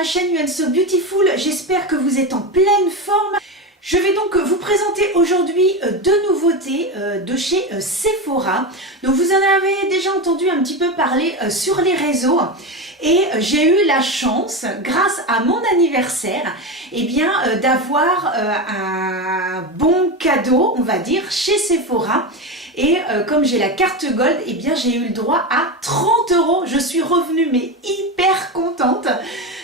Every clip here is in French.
ma chaîne You and So Beautiful, j'espère que vous êtes en pleine forme. Je vais donc vous présenter aujourd'hui deux nouveautés de chez Sephora. Donc vous en avez déjà entendu un petit peu parler sur les réseaux et j'ai eu la chance, grâce à mon anniversaire, d'avoir un bon cadeau, on va dire, chez Sephora. Et comme j'ai la carte Gold, j'ai eu le droit à 30 €. Je suis revenue mais hyper contente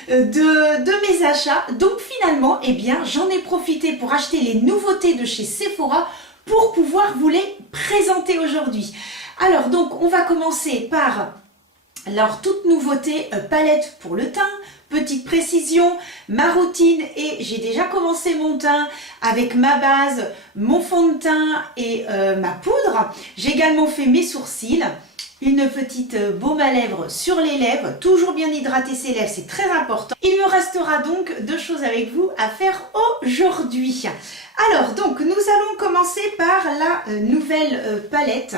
de mes achats. Donc finalement, j'en ai profité pour acheter les nouveautés de chez Sephora pour pouvoir vous les présenter aujourd'hui. Alors donc, on va commencer par leur toute nouveauté palette pour le teint. Petite précision, ma routine, et j'ai déjà commencé mon teint avec ma base, mon fond de teint et ma poudre. J'ai également fait mes sourcils, une petite baume à lèvres sur les lèvres, toujours bien hydrater ses lèvres, c'est très important. Il me restera donc deux choses avec vous à faire aujourd'hui. Alors donc, nous allons commencer par la nouvelle palette,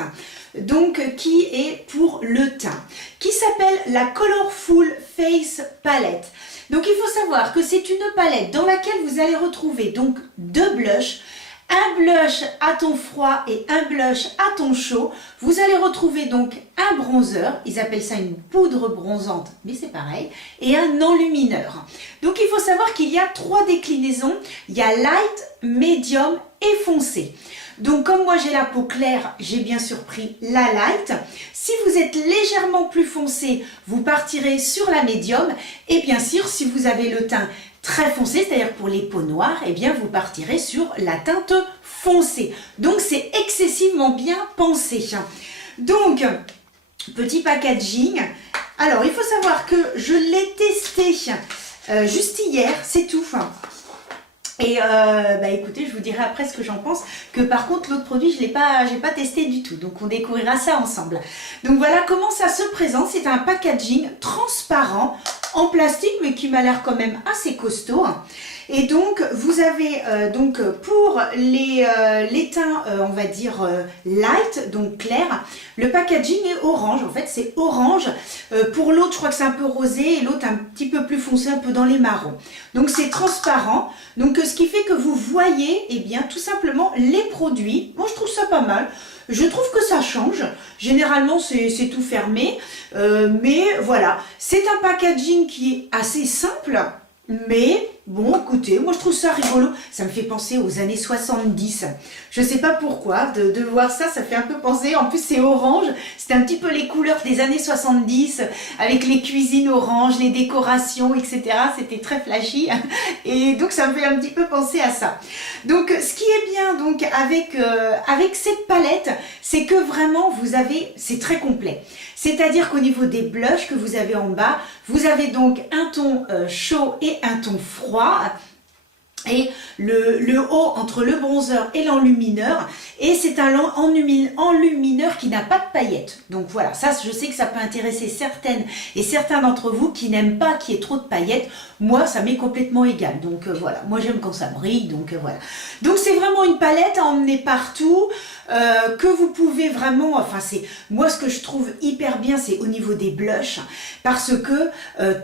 donc qui est pour le teint, qui s'appelle la Colorful Face Palette. Donc il faut savoir que c'est une palette dans laquelle vous allez retrouver donc deux blushs, un blush à ton froid et un blush à ton chaud. Vous allez retrouver donc un bronzer, ils appellent ça une poudre bronzante, mais c'est pareil, et un enlumineur. Donc il faut savoir qu'il y a trois déclinaisons, il y a light, medium et foncé. Donc comme moi j'ai la peau claire, j'ai bien sûr pris la light. Si vous êtes légèrement plus foncé, vous partirez sur la medium. Et bien sûr, si vous avez le teint très foncé, c'est-à-dire pour les peaux noires, vous partirez sur la teinte foncée. Donc c'est excessivement bien pensé. Donc, petit packaging. Alors il faut savoir que je l'ai testé juste hier, c'est tout. Et écoutez, je vous dirai après ce que j'en pense, que par contre l'autre produit j'ai pas testé du tout, donc on découvrira ça ensemble. Donc voilà comment ça se présente. C'est un packaging transparent en plastique mais qui m'a l'air quand même assez costaud. Et donc vous avez pour les teints on va dire light, donc clair, le packaging est orange. En fait c'est orange. Pour l'autre je crois que c'est un peu rosé et l'autre un petit peu plus foncé, un peu dans les marrons. Donc c'est transparent. Donc ce qui fait que vous voyez tout simplement les produits. Moi je trouve ça pas mal. Je trouve que ça change. Généralement c'est tout fermé. Mais voilà, c'est un packaging qui est assez simple. Mais bon, écoutez, moi je trouve ça rigolo. Ça me fait penser aux années 70. Je sais pas pourquoi, de voir ça, ça fait un peu penser. En plus c'est orange, c'est un petit peu les couleurs des années 70, avec les cuisines orange, les décorations, etc. C'était très flashy. Et donc ça me fait un petit peu penser à ça. Donc ce qui est bien donc avec cette palette, c'est que vraiment vous avez, c'est très complet. C'est-à-dire qu'au niveau des blushs que vous avez en bas, vous avez donc un ton chaud et un ton froid. Et le haut entre le bronzer et l'enlumineur, et c'est un enlumineur qui n'a pas de paillettes. Donc voilà, ça je sais que ça peut intéresser certaines et certains d'entre vous qui n'aiment pas qu'il y ait trop de paillettes. Moi ça m'est complètement égal, donc voilà, moi j'aime quand ça brille, donc voilà. Donc c'est vraiment une palette à emmener partout, que vous pouvez vraiment, enfin c'est, moi ce que je trouve hyper bien c'est au niveau des blushs, parce que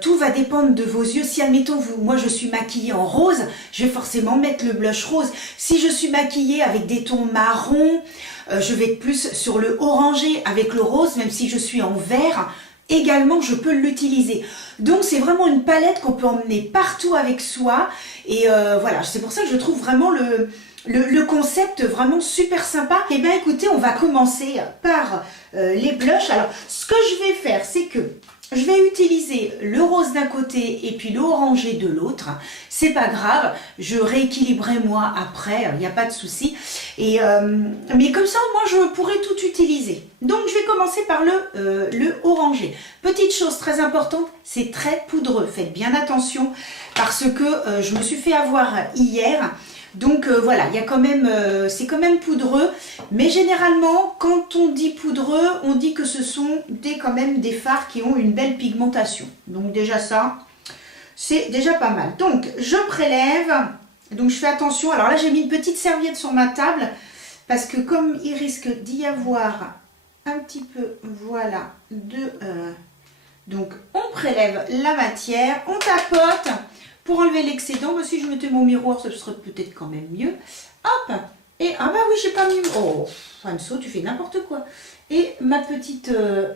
tout va dépendre de vos yeux. Si admettons moi je suis maquillée en rose, je vais forcément mettre le blush rose. Si je suis maquillée avec des tons marron, je vais être plus sur le orangé avec le rose, même si je suis en vert, également je peux l'utiliser. Donc c'est vraiment une palette qu'on peut emmener partout avec soi. Et voilà, c'est pour ça que je trouve vraiment le concept vraiment super sympa. Et bien écoutez, on va commencer par les blushs. Alors ce que je vais faire, c'est que je vais utiliser le rose d'un côté et puis le orangé de l'autre. C'est pas grave, je rééquilibrerai moi après, il n'y a pas de souci. Et mais comme ça, moi je pourrais tout utiliser. Donc je vais commencer par le orangé. Petite chose très importante, c'est très poudreux. Faites bien attention parce que je me suis fait avoir hier. Donc voilà, il y a quand même, c'est quand même poudreux, mais généralement quand on dit poudreux, on dit que ce sont quand même des fards qui ont une belle pigmentation. Donc déjà ça, c'est déjà pas mal. Donc je prélève, donc je fais attention. Alors là j'ai mis une petite serviette sur ma table, parce que comme il risque d'y avoir un petit peu, voilà, Donc on prélève la matière, on tapote pour enlever l'excédent. Bah, si je mettais mon miroir, ce serait peut-être quand même mieux. Hop. Et ah bah oui, j'ai pas mis... Oh, Fanso, tu fais n'importe quoi. Et ma petite...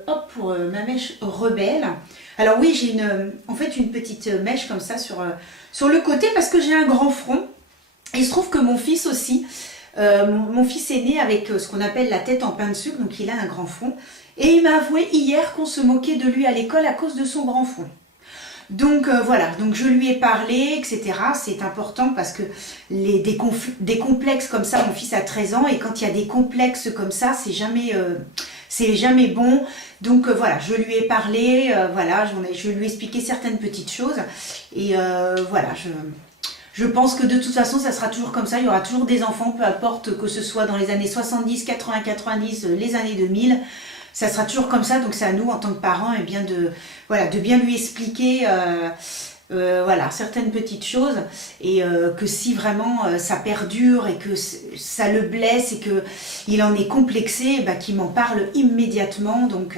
hop, pour ma mèche rebelle. Alors oui, j'ai en fait une petite mèche comme ça sur le côté parce que j'ai un grand front. Et il se trouve que mon fils aussi, mon fils est né avec ce qu'on appelle la tête en pain de sucre, donc il a un grand front. Et il m'a avoué hier qu'on se moquait de lui à l'école à cause de son grand front. Donc voilà, donc je lui ai parlé, etc. C'est important parce que des complexes comme ça, mon fils a 13 ans, et quand il y a des complexes comme ça, c'est jamais bon. Donc voilà, je lui ai parlé, voilà, je lui ai expliqué certaines petites choses. Et voilà, je pense que de toute façon, ça sera toujours comme ça. Il y aura toujours des enfants, peu importe que ce soit dans les années 70, 80, 90, les années 2000. Ça sera toujours comme ça, donc c'est à nous en tant que parents et bien de bien lui expliquer voilà, certaines petites choses, et que si vraiment ça perdure et que ça le blesse et qu'il en est complexé, bah, qu'il m'en parle immédiatement. Donc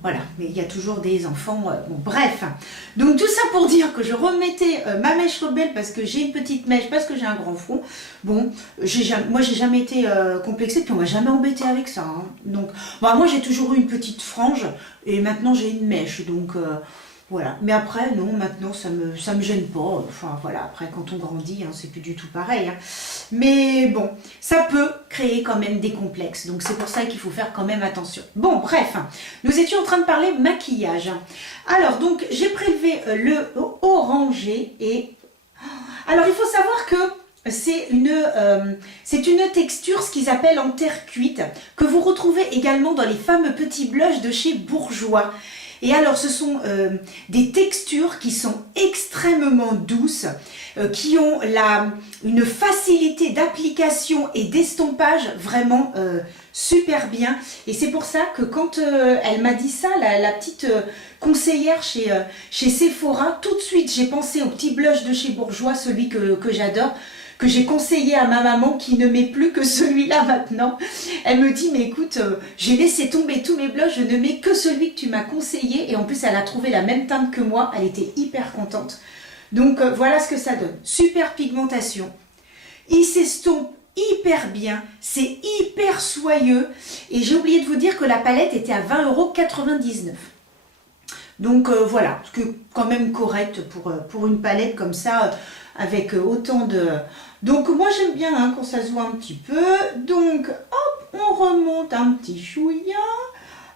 voilà, mais il y a toujours des enfants, bon bref. Donc tout ça pour dire que je remettais ma mèche rebelle parce que j'ai une petite mèche, parce que j'ai un grand front. Bon, moi j'ai jamais été complexée, puis on m'a jamais embêté avec ça. Hein. Donc, bah, moi j'ai toujours eu une petite frange, et maintenant j'ai une mèche, donc voilà. Mais après, non, maintenant ça me gêne pas. Enfin voilà, après quand on grandit, hein, c'est plus du tout pareil. Hein. Mais bon, ça peut créer quand même des complexes, donc c'est pour ça qu'il faut faire quand même attention. Bon, bref, nous étions en train de parler maquillage. Alors donc, j'ai prélevé le orangé, et... Alors il faut savoir que c'est une texture, ce qu'ils appellent en terre cuite, que vous retrouvez également dans les fameux petits blushs de chez Bourjois. Et alors ce sont des textures qui sont extrêmement douces, qui ont une facilité d'application et d'estompage vraiment super bien. Et c'est pour ça que quand elle m'a dit ça, la petite conseillère chez Sephora, tout de suite j'ai pensé au petit blush de chez Bourjois, celui que j'adore, que j'ai conseillé à ma maman, qui ne met plus que celui-là maintenant. Elle me dit, mais écoute, j'ai laissé tomber tous mes blushs, je ne mets que celui que tu m'as conseillé. Et en plus, elle a trouvé la même teinte que moi, elle était hyper contente. Donc voilà ce que ça donne. Super pigmentation. Il s'estompe hyper bien, c'est hyper soyeux. Et j'ai oublié de vous dire que la palette était à 20,99 €. Donc voilà, ce qui est quand même correct pour une palette comme ça, avec autant de... Donc moi j'aime bien hein, quand ça se voit un petit peu. Donc hop, on remonte un petit chouïa.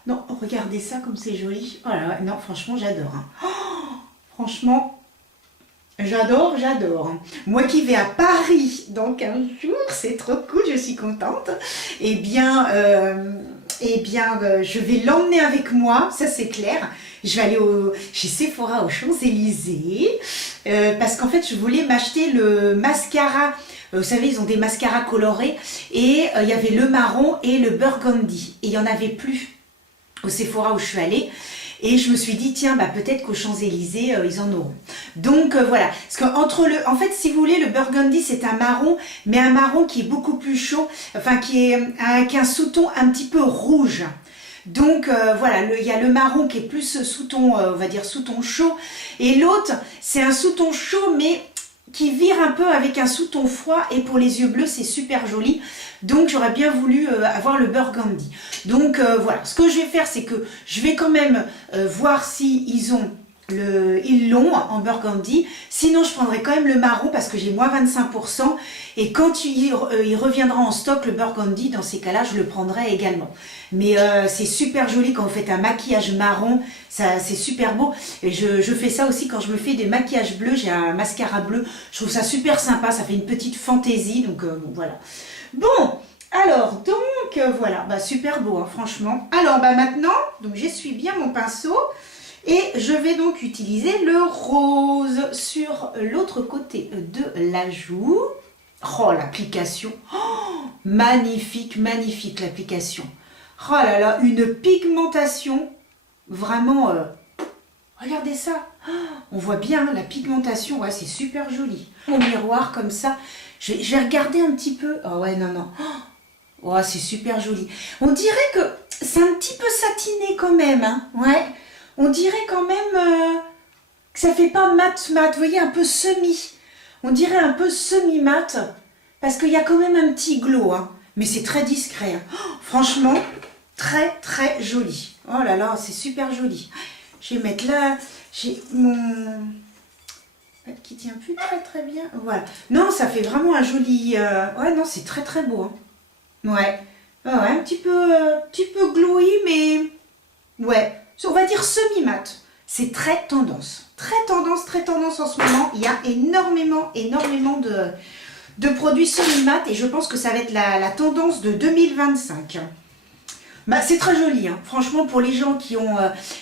Non, regardez ça comme c'est joli. Voilà, non, franchement j'adore. Hein. Oh, franchement, j'adore. Moi qui vais à Paris dans 15 jours, c'est trop cool, je suis contente. Eh bien, je vais l'emmener avec moi, ça c'est clair. Je vais aller chez Sephora aux Champs-Élysées parce qu'en fait, je voulais m'acheter le mascara. Vous savez, ils ont des mascaras colorés, et il y avait le marron et le burgundy. Et il n'y en avait plus au Sephora où je suis allée. Et je me suis dit, tiens, bah, peut-être qu'aux Champs-Élysées, ils en auront. Donc voilà, parce en fait, si vous voulez, le burgundy, c'est un marron, mais un marron qui est beaucoup plus chaud, enfin qui est avec un sous-ton un petit peu rouge. Donc voilà, il y a le marron qui est plus sous-ton, on va dire sous-ton chaud, et l'autre, c'est un sous-ton chaud, mais qui vire un peu avec un sous-ton froid, et pour les yeux bleus, c'est super joli. Donc j'aurais bien voulu avoir le burgundy. Donc voilà, ce que je vais faire, c'est que je vais quand même voir si ils l'ont en burgundy. Sinon, je prendrai quand même le marron parce que j'ai moins 25%. Et quand il reviendra en stock, le burgundy, dans ces cas-là, je le prendrai également. Mais c'est super joli quand vous faites un maquillage marron. C'est super beau. Et je fais ça aussi quand je me fais des maquillages bleus. J'ai un mascara bleu. Je trouve ça super sympa. Ça fait une petite fantaisie. Donc bon, voilà. Bon, alors, donc, voilà. Bah, super beau, hein, franchement. Alors, bah, maintenant, donc j'essuie bien mon pinceau. Et je vais donc utiliser le rose sur l'autre côté de la joue. Oh, l'application. Oh, magnifique, magnifique l'application. Oh là là, une pigmentation. Vraiment, regardez ça. Oh, on voit bien la pigmentation. Ouais, c'est super joli. Mon miroir comme ça. Je vais regarder un petit peu. Oh ouais, non, non. Oh, c'est super joli. On dirait que c'est un petit peu satiné quand même, hein, ouais. On dirait quand même que ça fait pas mat-mat, vous voyez, un peu semi. On dirait un peu semi-mat, parce qu'il y a quand même un petit glow, hein. Mais c'est très discret, hein. Oh, franchement, très très joli. Oh là là, c'est super joli. Je vais mettre là, j'ai mon... qui tient plus très très bien. Voilà. Non, ça fait vraiment un joli... Ouais, non, c'est très très beau, hein. Ouais. Ouais, un petit peu glowy, mais... Ouais, on va dire semi-mat. C'est très tendance. Très tendance en ce moment. Il y a énormément de produits semi-mat et je pense que ça va être la tendance de 2025. Bah, c'est très joli, hein. Franchement, pour les gens qui ont,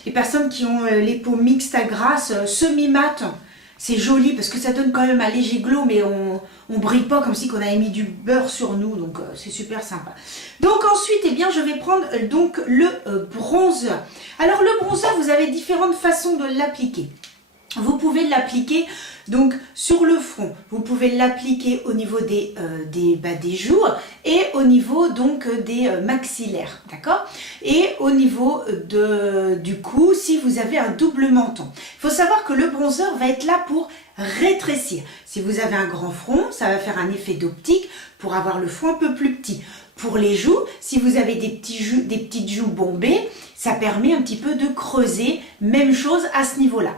les personnes qui ont les peaux mixtes à grasse, semi-mat, c'est joli parce que ça donne quand même un léger glow, mais on brille pas comme si on avait mis du beurre sur nous, donc c'est super sympa. Donc ensuite, eh bien, je vais prendre donc le bronzer. Alors le bronzer, vous avez différentes façons de l'appliquer. Vous pouvez l'appliquer donc sur le front, vous pouvez l'appliquer au niveau des joues et au niveau donc des maxillaires, d'accord? Et au niveau du cou, si vous avez un double menton. Il faut savoir que le bronzer va être là pour rétrécir. Si vous avez un grand front, ça va faire un effet d'optique pour avoir le front un peu plus petit. Pour les joues, si vous avez des petites joues bombées, ça permet un petit peu de creuser, même chose à ce niveau-là.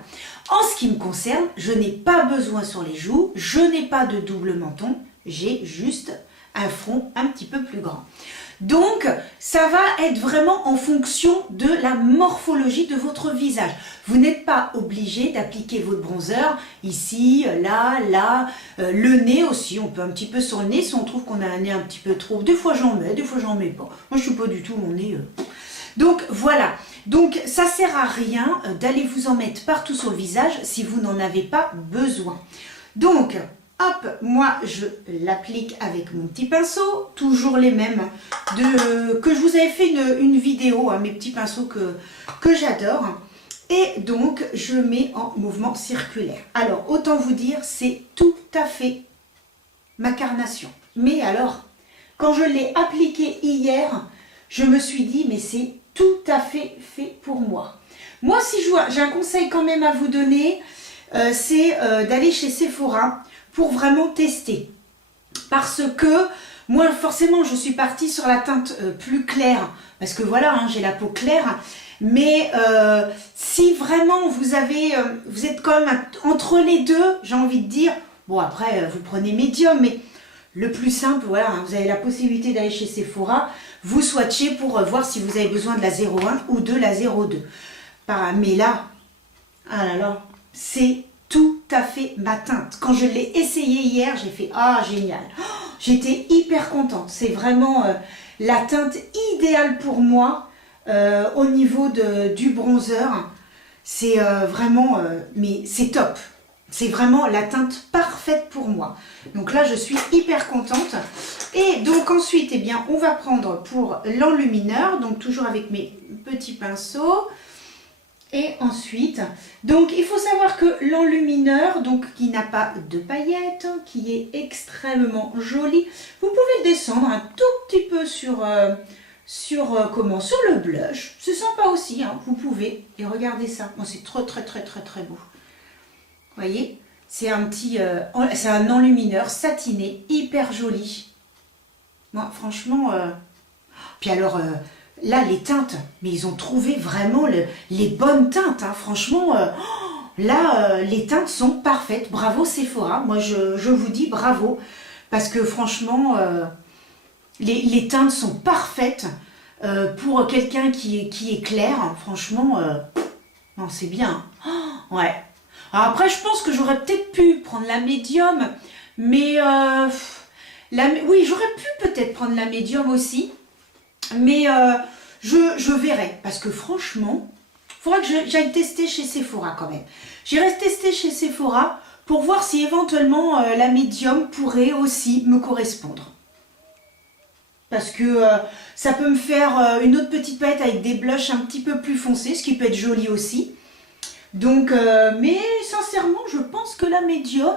En ce qui me concerne, je n'ai pas besoin sur les joues, je n'ai pas de double menton, j'ai juste un front un petit peu plus grand. Donc, ça va être vraiment en fonction de la morphologie de votre visage. Vous n'êtes pas obligé d'appliquer votre bronzer ici, là, le nez aussi. On peut un petit peu sur le nez si on trouve qu'on a un nez un petit peu trop. Des fois j'en mets, des fois j'en mets pas. Moi je suis pas du tout mon nez. Donc voilà. Donc ça sert à rien d'aller vous en mettre partout sur le visage si vous n'en avez pas besoin. Donc hop, moi je l'applique avec mon petit pinceau, toujours les mêmes que je vous avais fait une vidéo, hein, mes petits pinceaux que j'adore. Et donc je mets en mouvement circulaire. Alors autant vous dire, c'est tout à fait ma carnation. Mais alors, quand je l'ai appliqué hier, je me suis dit mais c'est tout à fait pour moi. Moi, si j'ai un conseil quand même à vous donner, c'est d'aller chez Sephora pour vraiment tester. Parce que moi, forcément, je suis partie sur la teinte plus claire. Parce que voilà, hein, j'ai la peau claire. Mais si vraiment vous êtes quand même entre les deux, j'ai envie de dire, bon après, vous prenez médium, mais le plus simple, voilà, hein, vous avez la possibilité d'aller chez Sephora, vous swatchez pour voir si vous avez besoin de la 01 ou de la 02. Mais là, ah là là, c'est tout à fait ma teinte. Quand je l'ai essayé hier, j'ai fait, ah génial. Oh, j'étais hyper contente. C'est vraiment la teinte idéale pour moi au niveau du bronzer. C'est vraiment, mais c'est top. C'est vraiment la teinte parfaite pour moi. Donc là, je suis hyper contente. Et donc ensuite, eh bien, on va prendre pour l'enlumineur, donc toujours avec mes petits pinceaux. Et ensuite, donc il faut savoir que l'enlumineur, donc qui n'a pas de paillettes, qui est extrêmement joli, vous pouvez le descendre un tout petit peu sur le blush. C'est sympa aussi, hein, vous pouvez. Et regardez ça, bon, c'est très beau. Vous voyez, c'est c'est un enlumineur satiné, hyper joli. Moi, franchement, puis alors, là, les teintes, mais ils ont trouvé vraiment les bonnes teintes, hein. Franchement, là, les teintes sont parfaites. Bravo Sephora, moi, je vous dis bravo, parce que franchement, les teintes sont parfaites pour quelqu'un qui est clair. Hein. Franchement, non, c'est bien. Oh, ouais. Alors après, je pense que j'aurais peut-être pu prendre la médium, mais oui, j'aurais pu peut-être prendre la médium aussi, mais je verrai, parce que franchement, il faudra que j'aille tester chez Sephora quand même. J'irai tester chez Sephora pour voir si éventuellement la médium pourrait aussi me correspondre. Parce que ça peut me faire une autre petite palette avec des blushs un petit peu plus foncés, ce qui peut être joli aussi. Donc, mais sincèrement, je pense que la médium,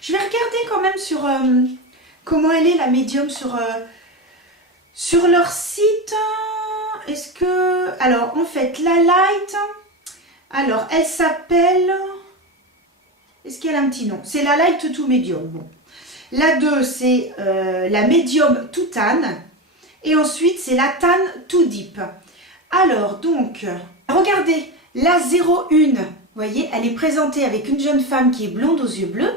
je vais regarder quand même sur comment elle est la médium sur leur site. est-ce que... Alors, en fait, la light, alors, elle s'appelle... Est-ce qu'elle a un petit nom? C'est la light to medium. Bon. La 2, c'est la medium to tan. Et ensuite, c'est la tan to deep. Alors, donc, regardez, la 01, vous voyez, elle est présentée avec une jeune femme qui est blonde aux yeux bleus.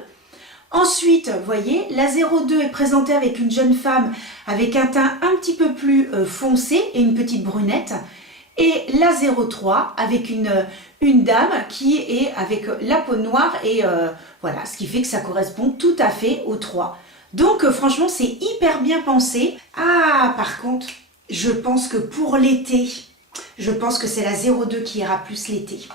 Ensuite, vous voyez, la 02 est présentée avec une jeune femme avec un teint un petit peu plus foncé et une petite brunette. Et la 03 avec une dame qui est avec la peau noire et voilà, ce qui fait que ça correspond tout à fait aux 3. Donc franchement, c'est hyper bien pensé. Ah, par contre, je pense que pour l'été, je pense que c'est la 02 qui ira plus l'été.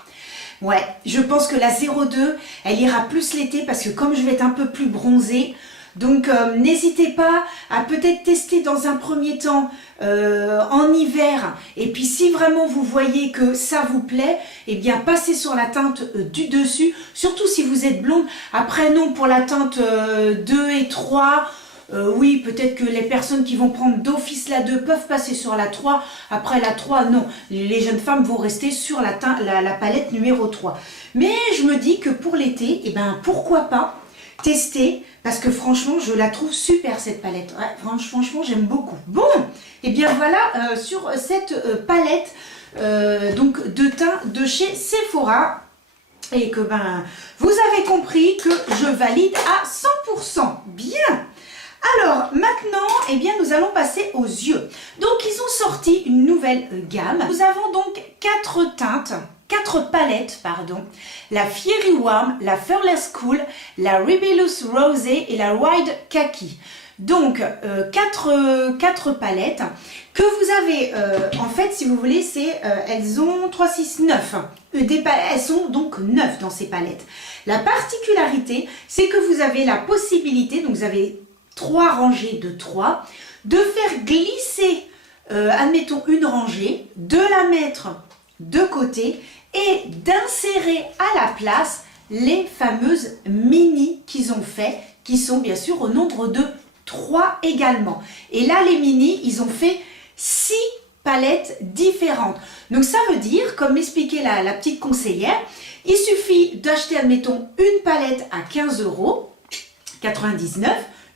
Ouais, je pense que la 02, elle ira plus l'été parce que comme je vais être un peu plus bronzée, donc n'hésitez pas à peut-être tester dans un premier temps en hiver. Et puis si vraiment vous voyez que ça vous plaît, eh bien passez sur la teinte du dessus. Surtout si vous êtes blonde. Après non, pour la teinte 2 et 3... oui, peut-être que les personnes qui vont prendre d'office la 2 peuvent passer sur la 3. Après la 3, non. Les jeunes femmes vont rester sur la palette numéro 3. Mais je me dis que pour l'été, eh ben, pourquoi pas tester? Parce que franchement, je la trouve super cette palette. Ouais, franchement, j'aime beaucoup. Bon, et bien voilà sur cette palette donc de teint de chez Sephora. Et que ben, vous avez compris que je valide à 100%. Bien. Alors, maintenant, eh bien, nous allons passer aux yeux. Donc, ils ont sorti une nouvelle gamme. Nous avons donc 4 teintes, 4 palettes, pardon. La Fiery Warm, la Fearless Cool, la Rebellious Rosé et la Wild Khaki. Donc, 4 palettes que vous avez, en fait, si vous voulez, c'est elles ont 3, 6, 9. Elles sont donc 9 dans ces palettes. La particularité, c'est que vous avez la possibilité, donc vous avez 3 rangées de 3, de faire glisser, admettons, une rangée, de la mettre de côté et d'insérer à la place les fameuses mini qu'ils ont fait, qui sont bien sûr au nombre de 3 également. Et là, les mini, ils ont fait 6 palettes différentes. Donc ça veut dire, comme m'expliquait la petite conseillère, il suffit d'acheter, admettons, une palette à 15,99 €,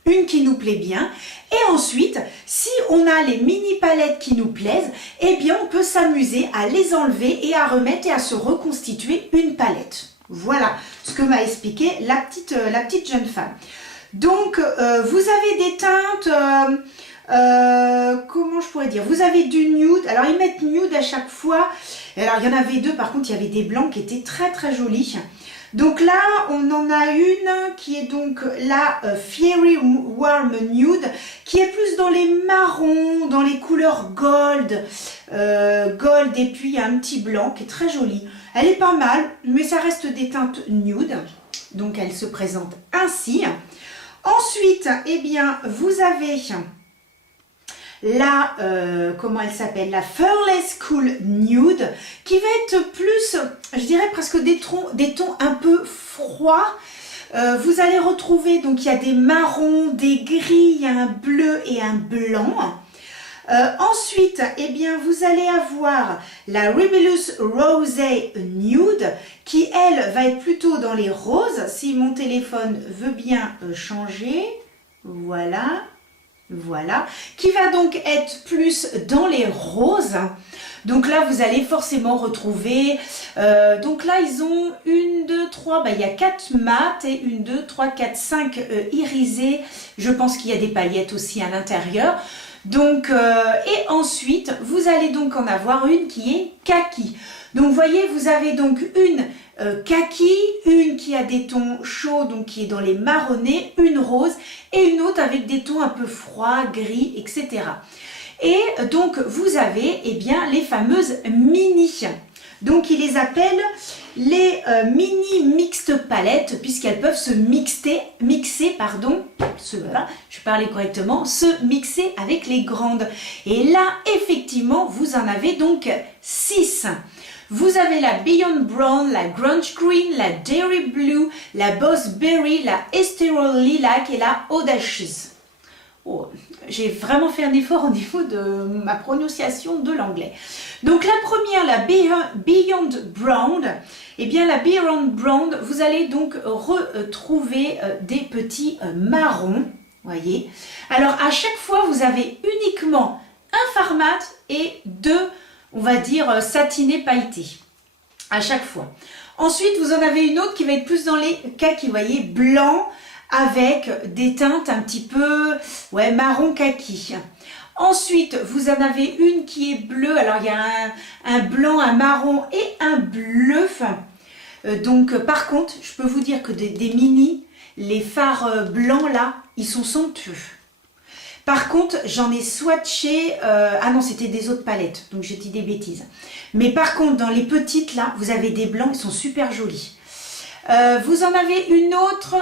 une qui nous plaît bien, et ensuite, si on a les mini palettes qui nous plaisent, eh bien on peut s'amuser à les enlever et à remettre et à se reconstituer une palette. Voilà ce que m'a expliqué la petite jeune femme. Donc, vous avez des teintes, comment je pourrais dire, vous avez du nude, alors ils mettent nude à chaque fois, alors il y en avait 2, par contre il y avait des blancs qui étaient très très jolis. Donc là, on en a une qui est donc la Fiery Warm Nude, qui est plus dans les marrons, dans les couleurs gold, et puis il y a un petit blanc qui est très joli. Elle est pas mal, mais ça reste des teintes nude, donc elle se présente ainsi. Ensuite, eh bien, vous avez la, comment elle s'appelle, la Fearless Cool Nude, qui va être plus, je dirais presque des tons un peu froids. Vous allez retrouver, donc il y a des marrons, des gris, il y a un bleu et un blanc. Ensuite, eh bien, vous allez avoir la Rebellious Rosé Nude, qui elle va être plutôt dans les roses, si mon téléphone veut bien changer. Voilà. Voilà, qui va donc être plus dans les roses. Donc là, vous allez forcément retrouver, donc là, ils ont 1, 2, 3, il y a 4 mat et 1, 2, 3, 4, 5 irisés. Je pense qu'il y a des paillettes aussi à l'intérieur. Donc, et ensuite, vous allez donc en avoir une qui est kaki. Donc, vous voyez, vous avez donc une kaki, une qui a des tons chauds, donc qui est dans les marronnés, une rose et une autre avec des tons un peu froids, gris, etc. Et donc, vous avez eh bien, les fameuses mini. Donc, ils les appellent les mini mixed palettes puisqu'elles peuvent se mixer, voilà, je parlais correctement, se mixer avec les grandes. Et là, effectivement, vous en avez donc 6. Vous avez la Beyond Brown, la Grunge Green, la Dairy Blue, la Boss Berry, la Esterol Lilac et la Audacious. Oh, j'ai vraiment fait un effort au niveau de ma prononciation de l'anglais. Donc la première, la Beyond Brown, eh bien la Beyond Brown, vous allez donc retrouver des petits marrons, voyez. Alors à chaque fois, vous avez uniquement un fard mat et deux, on va dire, satinés pailletés, à chaque fois. Ensuite, vous en avez une autre qui va être plus dans les kakis, vous voyez, blanc, avec des teintes un petit peu marron kaki. Ensuite, vous en avez une qui est bleue. Alors, il y a un blanc, un marron et un bleu. Donc, par contre, je peux vous dire que des mini, les fards blancs là, ils sont somptueux. Par contre, j'en ai swatché... ah non, c'était des autres palettes, donc j'ai dit des bêtises. Mais par contre, dans les petites là, vous avez des blancs, ils sont super jolis. Vous en avez une autre...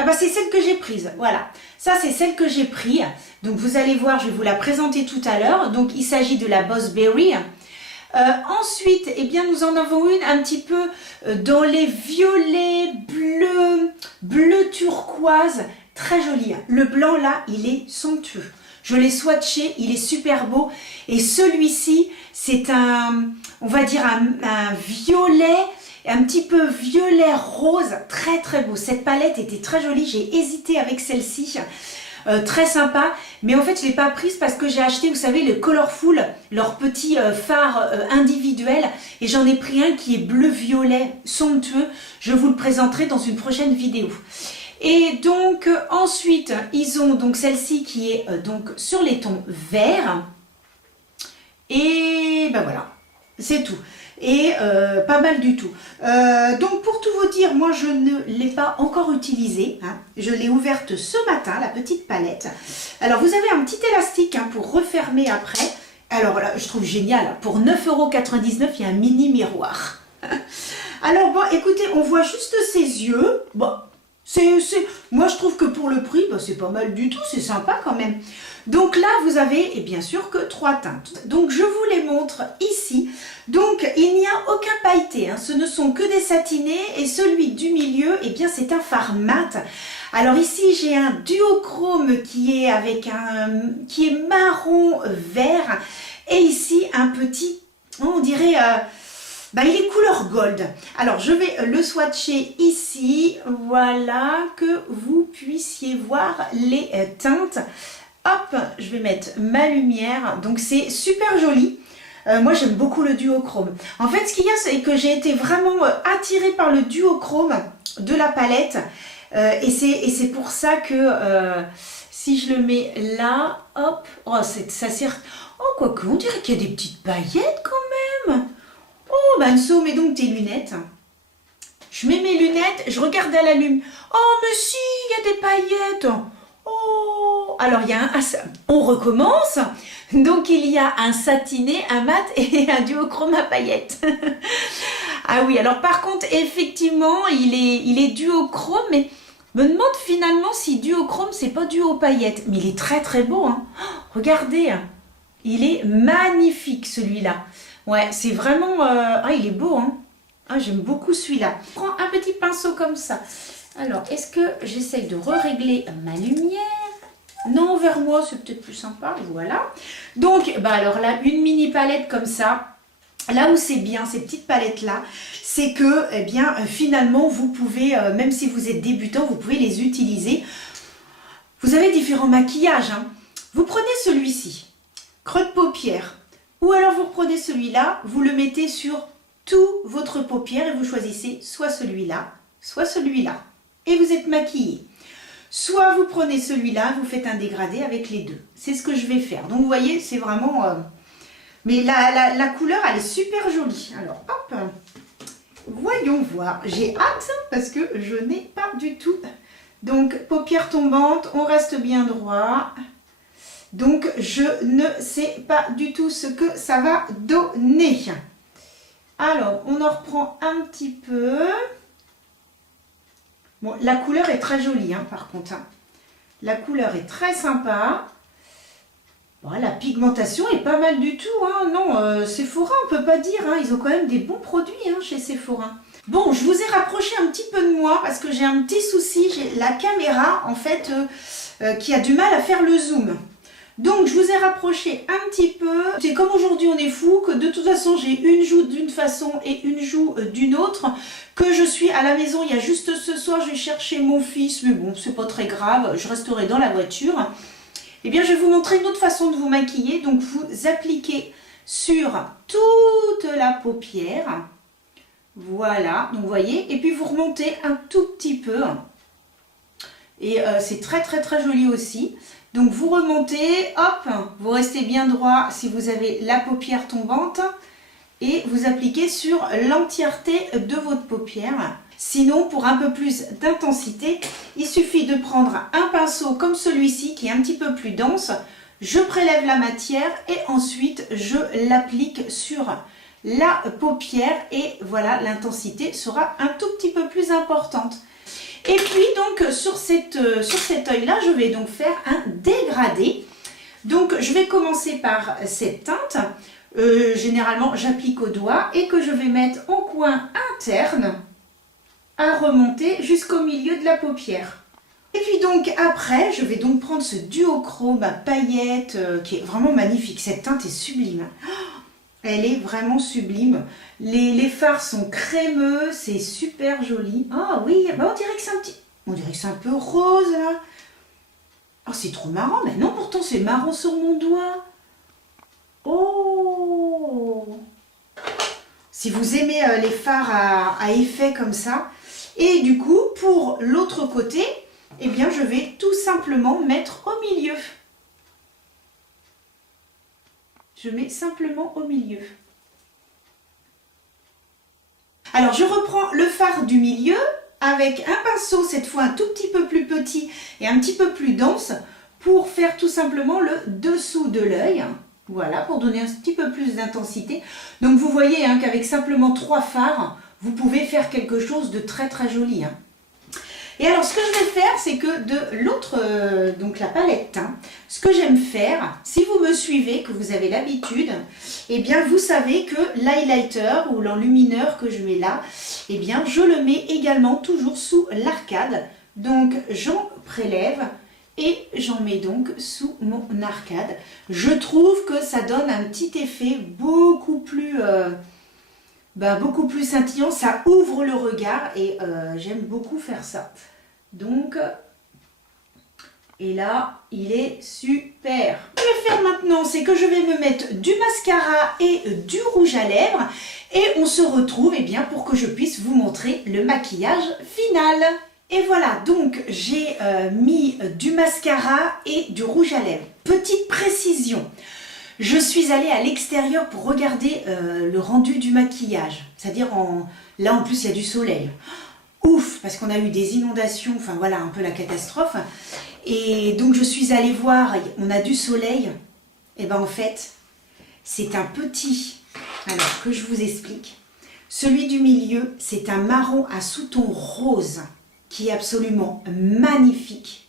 Ah bah c'est celle que j'ai prise, voilà. Ça c'est celle que j'ai prise. Donc vous allez voir, je vais vous la présenter tout à l'heure. Donc il s'agit de la Boss Berry. Ensuite, eh bien nous en avons une un petit peu dans les violets, bleus, bleu turquoise, très jolie. Le blanc là, il est somptueux. Je l'ai swatché, il est super beau. Et celui-ci, c'est un, on va dire un violet, un petit peu violet rose, très très beau. Cette palette était très jolie, j'ai hésité avec celle-ci, très sympa. Mais en fait, je ne l'ai pas prise parce que j'ai acheté, vous savez, le Colorful, leur petit fard individuel. Et j'en ai pris un qui est bleu-violet, somptueux. Je vous le présenterai dans une prochaine vidéo. Et donc, ensuite, ils ont donc celle-ci qui est donc sur les tons verts. Et ben voilà, c'est tout. Et pas mal du tout. Donc pour tout vous dire, moi je ne l'ai pas encore utilisée. Hein. Je l'ai ouverte ce matin, la petite palette. Alors vous avez un petit élastique hein, pour refermer après. Alors là, je trouve génial. Pour 9,99 €, il y a un mini miroir. Alors bon, écoutez, on voit juste ses yeux. Bon, moi je trouve que pour le prix, bah, c'est pas mal du tout, c'est sympa quand même. Donc là, vous avez, et bien sûr, que 3 teintes. Donc je vous les montre ici. Donc il n'y a aucun pailleté, hein. Ce ne sont que des satinés et celui du milieu, eh bien c'est un fard mat. Alors ici, j'ai un duochrome qui est avec qui est marron vert et ici un petit, on dirait... il est couleur gold. Alors, je vais le swatcher ici. Voilà, que vous puissiez voir les teintes. Hop, je vais mettre ma lumière. Donc, c'est super joli. Moi, j'aime beaucoup le duochrome. En fait, ce qu'il y a, c'est que j'ai été vraiment attirée par le duochrome de la palette. Et c'est pour ça que si je le mets là, hop, oh, ça sert... Oh, quoique, on dirait qu'il y a des petites paillettes quand même. Oh, Banso, mets donc tes lunettes. Je mets mes lunettes, je regarde à la lumière. Oh, mais si, il y a des paillettes. Oh, alors il y a on recommence. Donc il y a un satiné, un mat et un duochrome à paillettes. Ah oui, alors par contre, effectivement, il est duochrome, mais me demande finalement si duochrome, c'est pas duo paillettes. Mais il est très très beau. Hein. Oh, regardez, il est magnifique celui-là. Ouais, c'est vraiment... Ah, il est beau, hein. Ah, j'aime beaucoup celui-là. Je prends un petit pinceau comme ça. Alors, est-ce que j'essaye de régler ma lumière? Non, vers moi, c'est peut-être plus sympa. Voilà. Donc, alors là, une mini palette comme ça. Là où c'est bien, ces petites palettes-là, c'est que, eh bien, finalement, vous pouvez, même si vous êtes débutant, vous pouvez les utiliser. Vous avez différents maquillages. Hein. Vous prenez celui-ci, creux de paupière. Ou alors vous reprenez celui-là, vous le mettez sur tout votre paupière et vous choisissez soit celui-là, soit celui-là. Et vous êtes maquillé. Soit vous prenez celui-là, vous faites un dégradé avec les deux. C'est ce que je vais faire. Donc vous voyez, c'est vraiment... Mais la couleur, elle est super jolie. Alors hop, voyons voir. J'ai hâte parce que je n'ai pas du tout. Donc paupières tombantes, on reste bien droit. Donc, je ne sais pas du tout ce que ça va donner. Alors, on en reprend un petit peu. Bon, la couleur est très jolie, hein, par contre. Hein. La couleur est très sympa. Bon, la pigmentation est pas mal du tout. Hein. Non, Sephora, on ne peut pas dire. Hein. Ils ont quand même des bons produits hein, chez Sephora. Bon, je vous ai rapproché un petit peu de moi parce que j'ai un petit souci. La caméra, en fait... qui a du mal à faire le zoom. Donc je vous ai rapproché un petit peu. C'est comme aujourd'hui on est fou, que de toute façon j'ai une joue d'une façon et une joue d'une autre, que je suis à la maison, il y a juste ce soir je vais chercher mon fils, mais bon c'est pas très grave, je resterai dans la voiture. Eh bien je vais vous montrer une autre façon de vous maquiller. Donc vous appliquez sur toute la paupière, voilà, donc vous voyez, et puis vous remontez un tout petit peu, et c'est très joli aussi. Donc vous remontez, hop, vous restez bien droit si vous avez la paupière tombante, et vous appliquez sur l'entièreté de votre paupière. Sinon, pour un peu plus d'intensité, il suffit de prendre un pinceau comme celui-ci qui est un petit peu plus dense. Je prélève la matière et ensuite je l'applique sur la paupière et voilà, l'intensité sera un tout petit peu plus importante. Et puis donc sur cet œil-là, je vais donc faire un dégradé. Donc je vais commencer par cette teinte. Généralement, j'applique au doigt et que je vais mettre en coin interne à remonter jusqu'au milieu de la paupière. Et puis donc après, je vais donc prendre ce duochrome à paillettes qui est vraiment magnifique. Cette teinte est sublime. Elle est vraiment sublime. Les fards sont crémeux, c'est super joli. Ah oui, bah on dirait que c'est un petit... On dirait que c'est un peu rose là. Oh, c'est trop marrant, mais non, pourtant c'est marron sur mon doigt. Oh! Si vous aimez les fards à effet comme ça. Et du coup, pour l'autre côté, eh bien je vais tout simplement mettre au milieu. Je mets simplement au milieu. Alors je reprends le fard du milieu avec un pinceau, cette fois un tout petit peu plus petit et un petit peu plus dense, pour faire tout simplement le dessous de l'œil. Voilà, pour donner un petit peu plus d'intensité. Donc vous voyez hein, qu'avec simplement 3 fards, vous pouvez faire quelque chose de très joli. Hein. Et alors ce que je vais faire, c'est que de l'autre, donc la palette teint, ce que j'aime faire, si vous me suivez, que vous avez l'habitude, eh bien vous savez que l'highlighter ou l'enlumineur que je mets là, eh bien je le mets également toujours sous l'arcade. Donc j'en prélève et j'en mets donc sous mon arcade. Je trouve que ça donne un petit effet beaucoup plus scintillant, ça ouvre le regard et j'aime beaucoup faire ça. Donc, et là, il est super. Ce que je vais faire maintenant, c'est que je vais me mettre du mascara et du rouge à lèvres et on se retrouve eh bien, pour que je puisse vous montrer le maquillage final. Et voilà, donc j'ai mis du mascara et du rouge à lèvres. Petite précision. Je suis allée à l'extérieur pour regarder le rendu du maquillage. C'est-à-dire, là en plus il y a du soleil. Ouf, parce qu'on a eu des inondations, enfin voilà, un peu la catastrophe. Et donc je suis allée voir, on a du soleil. Et bien en fait, c'est un petit, alors que je vous explique. Celui du milieu, c'est un marron à sous-ton rose, qui est absolument magnifique.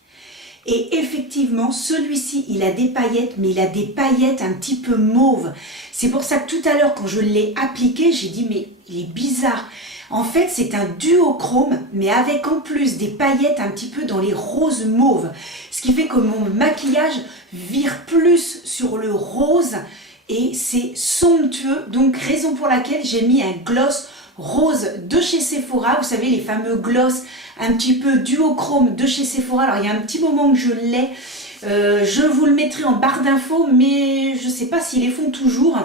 Et effectivement, celui-ci, il a des paillettes, mais il a des paillettes un petit peu mauves. C'est pour ça que tout à l'heure, quand je l'ai appliqué, j'ai dit, mais il est bizarre. En fait, c'est un duochrome, mais avec en plus des paillettes un petit peu dans les roses mauves. Ce qui fait que mon maquillage vire plus sur le rose et c'est somptueux. Donc, raison pour laquelle j'ai mis un gloss rose de chez Sephora. Vous savez, les fameux gloss un petit peu duochrome de chez Sephora. Alors, il y a un petit moment que je l'ai. Je vous le mettrai en barre d'infos, mais je ne sais pas s'ils les font toujours.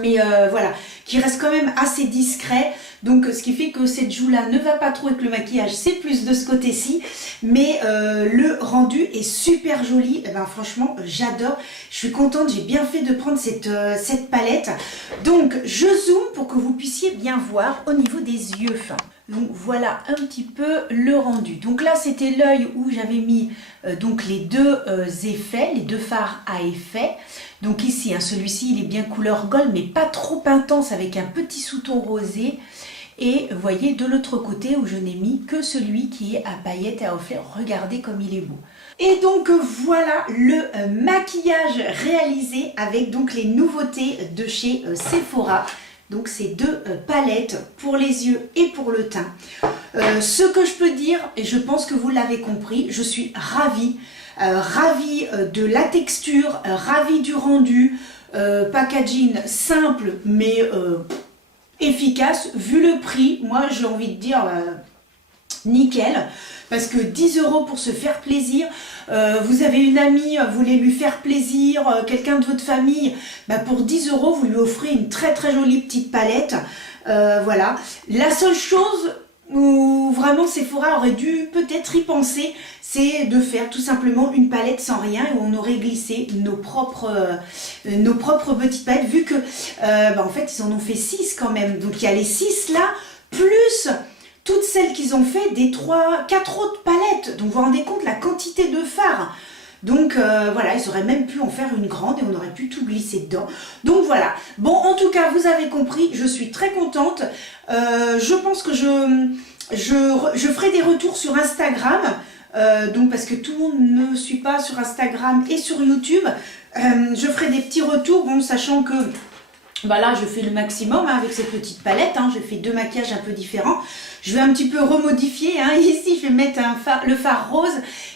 Mais voilà, qui reste quand même assez discret. Donc ce qui fait que cette joue là ne va pas trop avec le maquillage, c'est plus de ce côté-ci. Mais le rendu est super joli. Et ben, franchement j'adore, je suis contente, j'ai bien fait de prendre cette palette. Donc je zoome pour que vous puissiez bien voir au niveau des yeux. Donc voilà un petit peu le rendu. Donc là c'était l'œil où j'avais mis donc les deux effets, les deux fards à effet. Donc ici, hein, celui-ci il est bien couleur gold mais pas trop intense avec un petit sous-ton rosé. Et vous voyez de l'autre côté où je n'ai mis que celui qui est à paillettes et à offert. Regardez comme il est beau. Et donc voilà le maquillage réalisé avec donc les nouveautés de chez Sephora. Donc ces deux palettes pour les yeux et pour le teint. Ce que je peux dire, et je pense que vous l'avez compris, je suis ravie. Ravie de la texture, ravie du rendu, packaging simple mais efficace. Vu le prix, moi j'ai envie de dire nickel. Parce que 10 € pour se faire plaisir, vous avez une amie, vous voulez lui faire plaisir, quelqu'un de votre famille, bah pour 10 € vous lui offrez une très très jolie petite palette. Voilà. La seule chose où vraiment Sephora aurait dû peut-être y penser, c'est de faire tout simplement une palette sans rien où on aurait glissé nos propres petites palettes, vu que en fait ils en ont fait 6 quand même. Donc il y a les 6 là, plus toutes celles qu'ils ont fait des 4 autres palettes. Donc vous vous rendez compte la quantité de fards. Donc voilà, ils auraient même pu en faire une grande et on aurait pu tout glisser dedans. Donc voilà. Bon, en tout cas, vous avez compris, je suis très contente. Je pense que je ferai des retours sur Instagram. Donc parce que tout le monde ne me suit pas sur Instagram et sur YouTube. Je ferai des petits retours, bon, sachant que bah là je fais le maximum hein, avec cette petite palette, hein, j'ai fait 2 maquillages un peu différents. Je vais un petit peu remodifier, hein. Ici je vais mettre le fard rose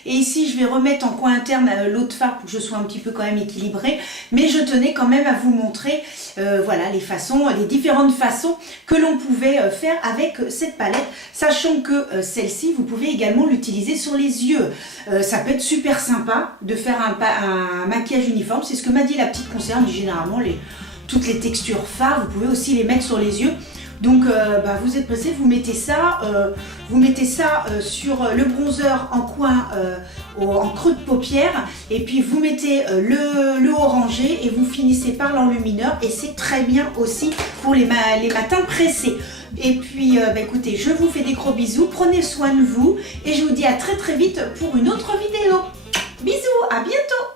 et ici je vais remettre en coin interne l'autre fard pour que je sois un petit peu quand même équilibrée. Mais je tenais quand même à vous montrer voilà, les différentes façons que l'on pouvait faire avec cette palette. Sachant que celle-ci vous pouvez également l'utiliser sur les yeux. Ça peut être super sympa de faire un maquillage uniforme, c'est ce que m'a dit la petite conseillère. Elle dit généralement toutes les textures fards, vous pouvez aussi les mettre sur les yeux. Donc vous êtes pressé, vous mettez ça sur le bronzer en coin, en creux de paupière, et puis vous mettez le orangé et vous finissez par l'enlumineur, et c'est très bien aussi pour les matins pressés. Et puis écoutez, je vous fais des gros bisous, prenez soin de vous et je vous dis à très très vite pour une autre vidéo. Bisous, à bientôt.